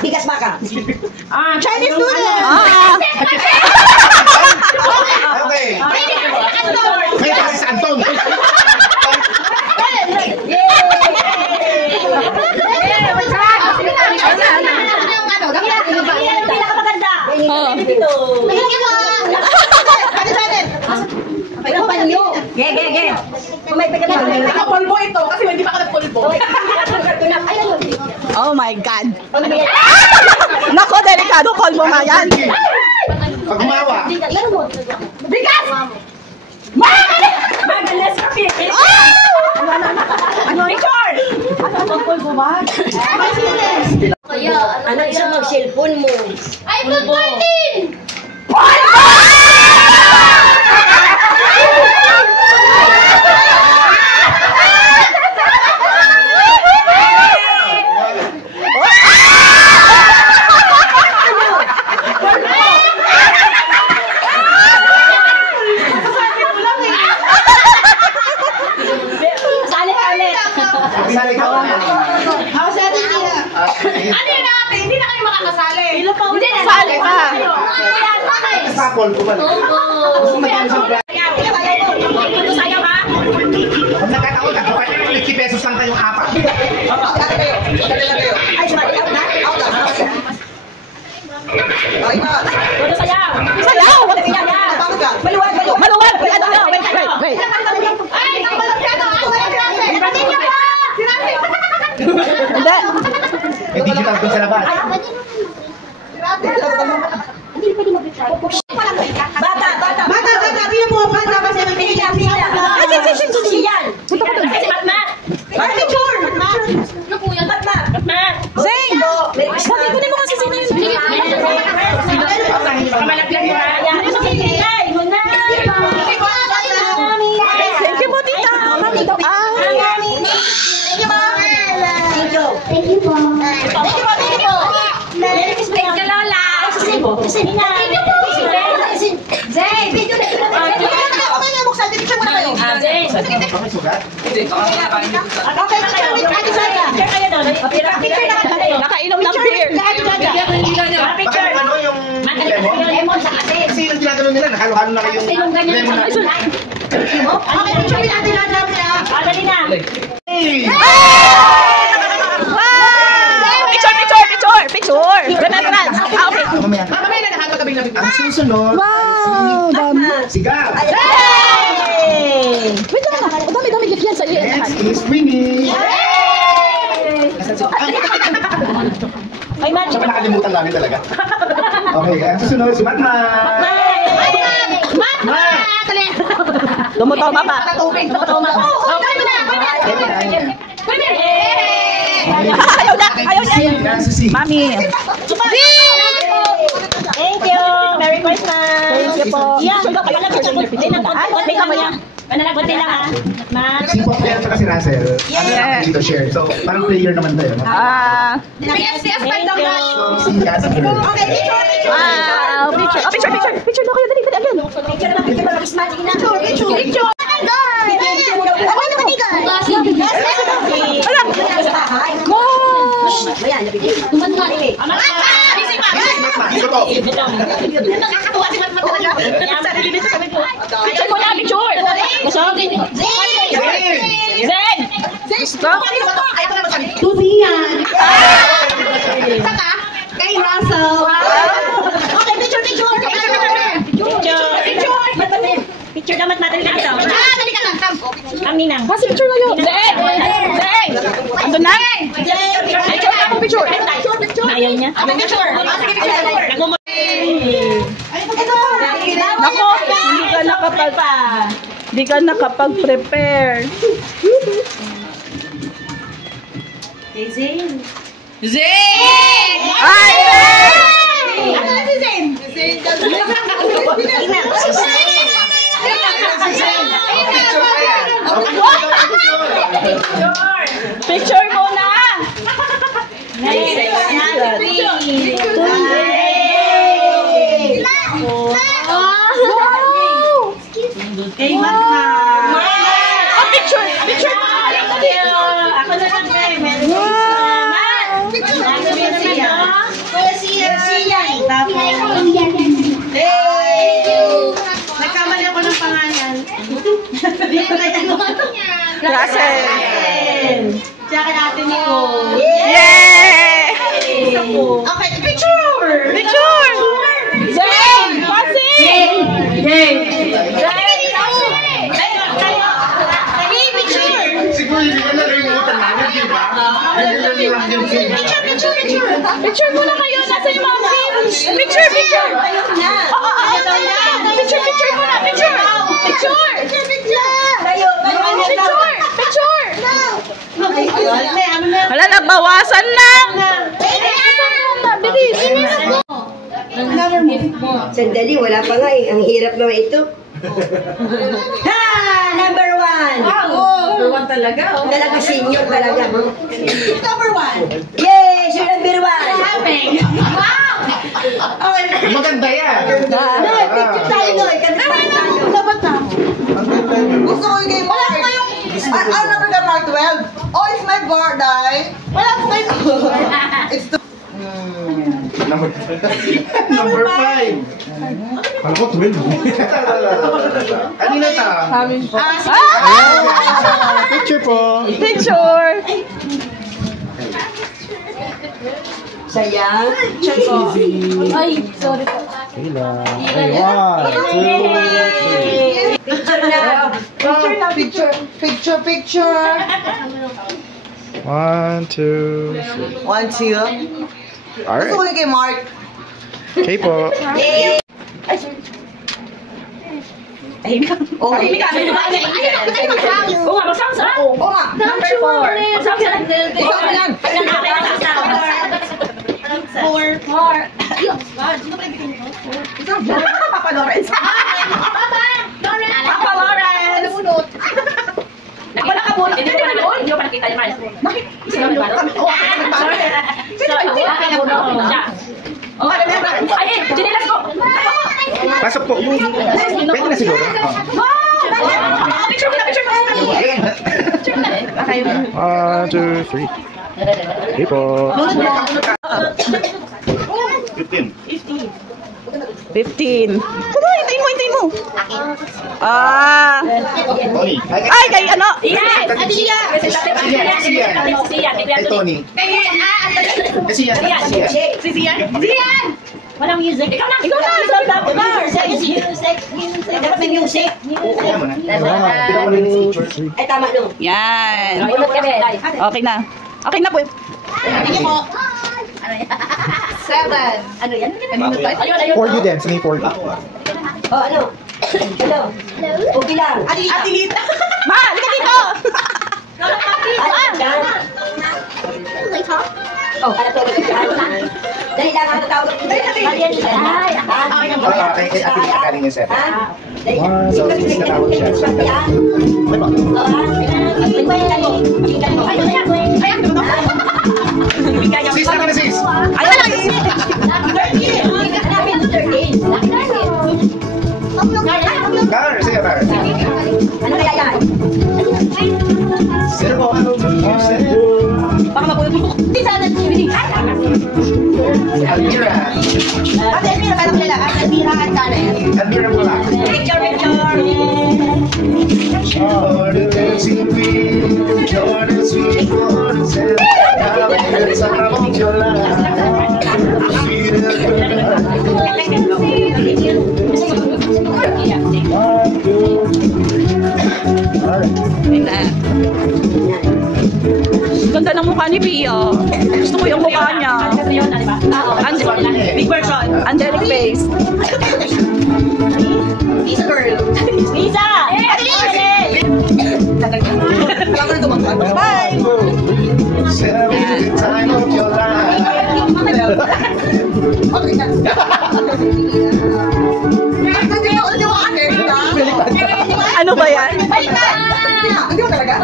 Bigas baka. Chinese noodles. Okay. Kaya kasi sa Anton. Nakapulbo ito kasi hindi pa ka nagpulbo. Oh my God. Nako, delikado. Kolbo nga yan. Pag humawa. Bigas! Magalas ka, Pete. Ano, Richard? Ano ang pulbo ba? Kaya, ano isa mag-cellphone mo? Ay, Blood Martin! Ano yun natin? Hindi na kayo makakasali. Hindi na. Sali pa. Sapol ko ba? Gusto mo tayo sa brand? Sayaw ha? Pag nagkataon, ako pa 50 pesos lang kayong apat. Ay, sumali out na? Out na. Wala sayaw. Sayaw! Maluwag. Maluwag! Wait. Ay, nakabalot ka na. Hindi. May digital doon sa labas. Bata, biyo mo, bata, kasi magpilihan. Siyan. Picture. Ano po yan? Zing! Sabi ko mo kasi sino yun. Kamalagyan mo na. Thank you po, tita. Mami daw. Thank you po. Thank you, Lola. Thank you po. Zay, video na. Okay na, buksan. Picture mo na kayo. Zay. Okay, sugat? Okay, Nakainom ng beer. Baka ano yung lemon? Lemon sa atin. Kasi yung ginagano nila, nakalo-halo na kayong lemon na. Okay, picture natin lahat kaya. Dali na. Hey! Picture. Remembrance. Okay. Mamaya. Mamaya na lahat magkabing labing. Ang susunod, Wow. sigaw. Hey! Wait lang. Dami gift yan sa iyo. Next is Winnie. Ay, man. Siya pa nakalimutan namin talaga. Okay, ang susunod si Matman. Lumutoma pa. Ayaw na! Ayaw na! Mami! Thank you! Merry Christmas! Thank you po. May kamaya. Manalagot din lang ha. Si Poplian at si Russell. Yeah. Dito share. So, parang player naman tayo. Thank you! Si Cassie. Okay, picture! Wow! Picture! Oh, picture! Picture! Picture na kayo! Dali! Dali! Again! Picture naman! Picture naman! Picture! Picture! Picture mo na! Picture! Masok! Zen! Stop! Tuzian! Saka, kay Russell! Okay, picture! Picture naman natin dito. Dali ka lang. Kami nang. Kasi picture na yun! Zen! Zen! Ando na? Picture na ako! Picture! Ayaw niya. Picture! Nako! Hindi ka nakapag-prepare. Zayn! Ay! Ano si Zayn? Picture mo na! Kay Matma! Oh, picture! Picture! Ako na lang kay Merry Christmas! Tapos, nagkamali ako ng pangalan. Russell! Tsaka natin Nico. Yay! Okay, picture! Picture! Zen! Pasi! Siguro hindi ka nalimutan namin, di ba? Picture muna kayo! Nasa yung mga Picture! Picture! Picture muna! Picture! Wala, nagbawasan lang! Bilis! Sandali, wala pa nga eh. Ang hirap naman ito. Ha! Number 1! Number 1 talaga. Talaga senior talaga. Number 1. Yes! You're number 1! Maganda yan. Picture tayo doon. Kanta tayo. Dapat na. Gusto ko yung kay Mark. I'll never get Mark 12. Oh, it's my birthday. Wala po kayo. It's the... Number 5. Alam ko, 12. Kanina ta. Picture po. Picture! Sayang. Ay, sorry po. Picture na. Picture. 1, 2, 3. 1, 2. Gusto ko Alright. yung kay Mark. Okay po. Tahimik ka. Tahimik ka. Oo nga, magsama sa. Oo nga. Number 4. Magsama sa. Magsama lang. Four. Papa Lawrence. Papa Lawrence. Wala ka muna. Hindi ko pa nakita yung Miles. Bakit? Isa lang ba? Sorry. Okay na muna. Ay, chinilas ko. Pasok po. Pwede na siguro. Picture mo na. 1, 2, 3. Okay po. 15. Ano? Hintayin mo. Ah. Tony. Ay, kay ano? Kay Tony. Kasi yan. Walang music. Ikaw na. Dapat may music. Ay, tama no. Yan. Okay na. Okay na po. Thank you po. 7. Ano yan? Ayun, ayun. For you then, sige for you. Oh, ano? Hello? Okay lang. Atilita. Ma, halika dito. Oh, ano to? Dali lang, ano tawag? Dali Kay Atilita galing yung 7. Dali. So, 6 na tawag siya. So, sis na kami, sis. Ayun lang. Car, sige, car. Ano kaya yan? Sino po? Baka mapulot. Almira. Ate Elvira, kaya nila. Ate Elvira at Karen. Almira mo lang. Picture, picture. You're the dancing queen. You're the sweet one. It's a love your life. Ganda ng mukha ni Pia. Gusto ko yung mukha niya. Big version. Angelic face. Lisa girl. Lisa! Kailangan ko na tumakbo. Bye! Celebrate the time of your life. Okay na. Hindi mo ka-hair ka? Ano ba yan? Hindi mo talaga?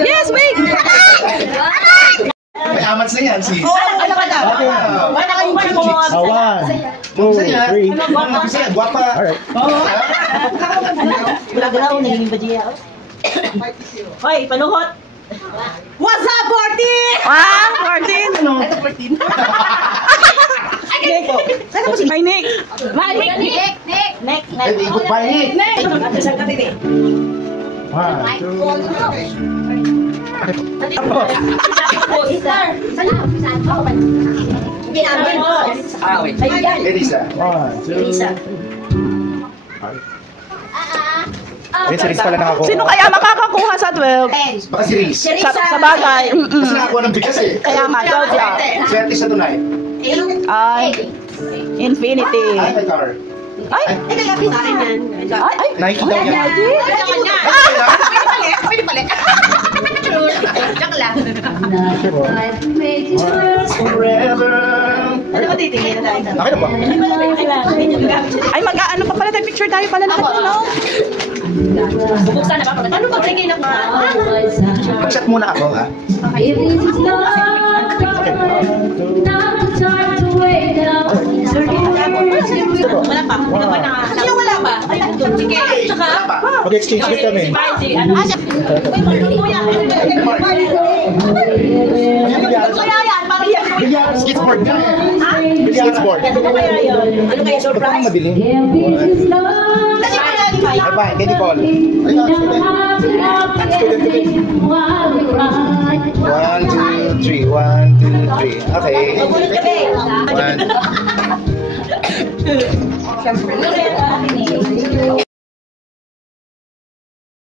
Yes, wait! May amats na yan, sis. Oo, ano ka na? Wala kayong chicks. 1, 2, 3. Masaya, guwapa. Alright. Gula-gula, naging bajiya. Hoy, panuhot! What's up, 14? Ah, 14! Ano? Ito, 14. Saan mo si Nick? Nick! Nick! Eh, ikot pa eh. Saan ka din eh? 1, 2. Hindi namin. Elisa. 1, 2. Ayun, si Riz pala nakakuha. Sino kaya makakakuha sa 12? Baka si Riz. Sa bagay. Kasi nakakuha ng bigas eh. Kaya nga, 12 lang. Swerte sa tunay. Ay, infinity. Ay, may car. Ay, ay, Nike daw yan. Pwede pala. Joke lang. Forever. Ano ba titingin na tayo? Nakita ba? ay mag-ano pa pala tayo, picture tayo pala lahat, no? Bubuksan na ba? Ano ba tingin na Mag-chat muna ako, ha? Wala pa. Hindi ka pa na... Ano wala ba? Sige. Tsaka, Wala pa. Mag-exchange gift kami. Si Marcy, ano? Skateboard ka. Skateboard. ano kaya yun? Ano kaya Ba't parang madilim? Bye bye, Kenny Paul. Ay, student. One, two, three. 1, 2, 3. Okay. One.